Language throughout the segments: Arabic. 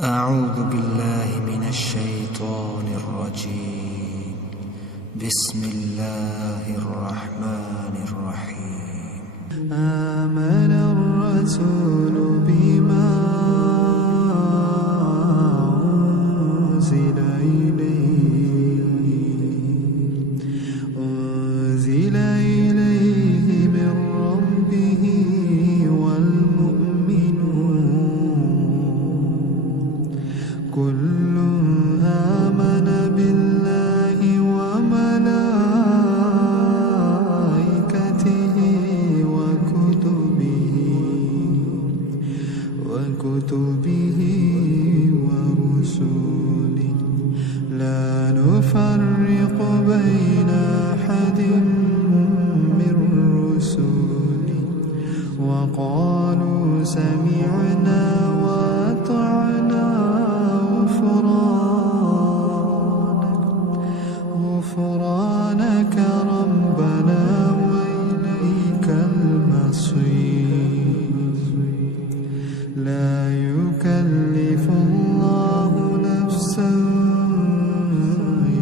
أعوذ بالله من الشيطان الرجيم. بسم الله الرحمن الرحيم. آمن الرسول بما أنزل إليه من ربه والمؤمنون كل آمن بالله وملائكته وكتبه ورسله لا نفرق بين أحد من رسله وقالوا سمعنا وأطعنا غفرانك ربنا وإليك المصير. لا يكلف الله نفسا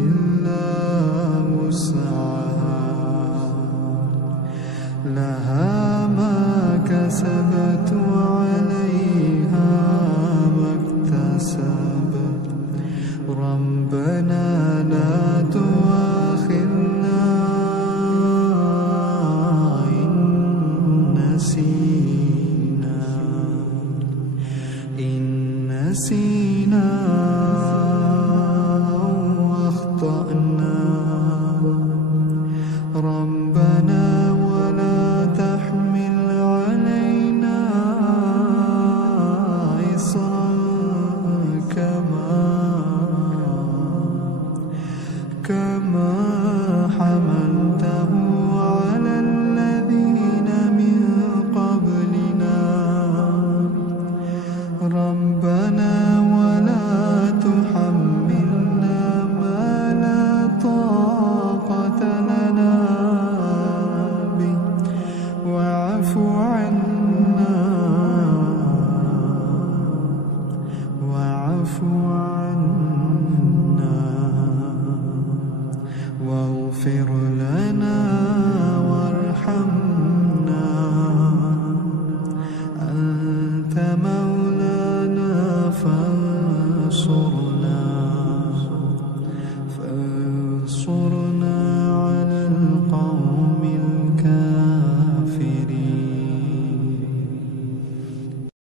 إلا وسعها لها ما كسبت وعليها ما اكتسبت ربنا لا تؤاخذنا إن نسينا أو أخطأنا ربنا ولا تحمل علينا إصرا كما حملته على الذين من قبلنا ربنا